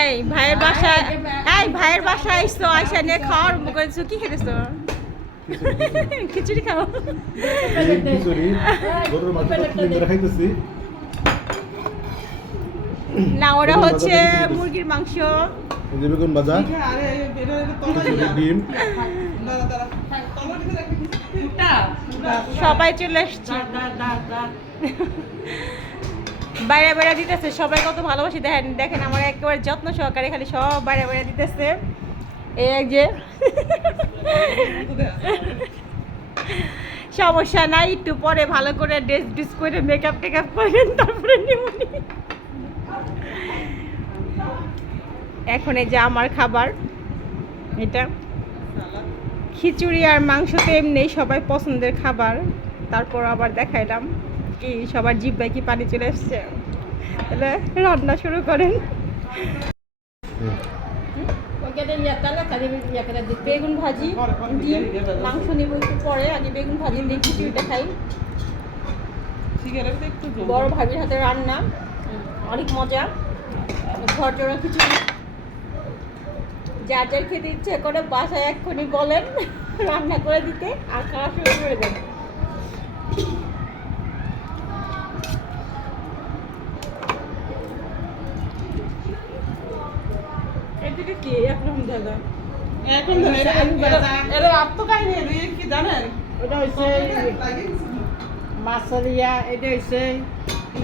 এই ভাইয়ের বাসায়, এই ভাইয়ের বাসায় আইসো, আইসা নিয়ে খাওয়ার করেছো, কি খেতেছো? খিচুড়ি খাও। না, ওরা হচ্ছে মুরগির মাংস, বেগুন ভাজা, ডিম। সবাই চলে এসছে, বাইরে বাইরে দিতেছে। সবাই কত ভালোবাসি, দেখেন দেখেন আমার একেবারে যত্ন সহকারে খালি সব বাইরে বাইরে দিতেছে। এই যে সমস্যা নাই, একটু পরে ভালো করে ড্রেস করে মেকআপ টেকআপ করেন, তারপরে নিমুনি। এখন এই যে আমার খাবার, এটা খিচুড়ি আর মাংস তো এমনি সবাই পছন্দের খাবার। তারপর আবার দেখাইলাম কি সবার জিহ্বায় কি পানি চলে এসছে। তাহলে রান্না শুরু করেন। বেগুন ভাজি, ডিম, মাংস নিব একটু পরে, আগে বেগুন ভাজি দিয়ে খিচুড়িটা খাই। বড় ভাবির হাতে রান্না অনেক মজা, ঘর জোড়া খিচুড়ি। যার যার খেতে ইচ্ছে করে বাসায় এক্ষুনি বলেন, রান্না করে দিতে আর খাওয়া শুরু করে দেন। এটা কি এখন দাদা? এখন এটা আত্মকাহিনী কি জানেন? এটা হচ্ছে মাছরিয়া, এটা হচ্ছে কি,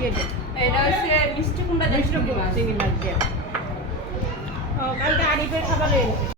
এটা হচ্ছে মিষ্টি কুমড়া, চিংড়ি মাছ দিয়ে। কালকে আরিফের খাবার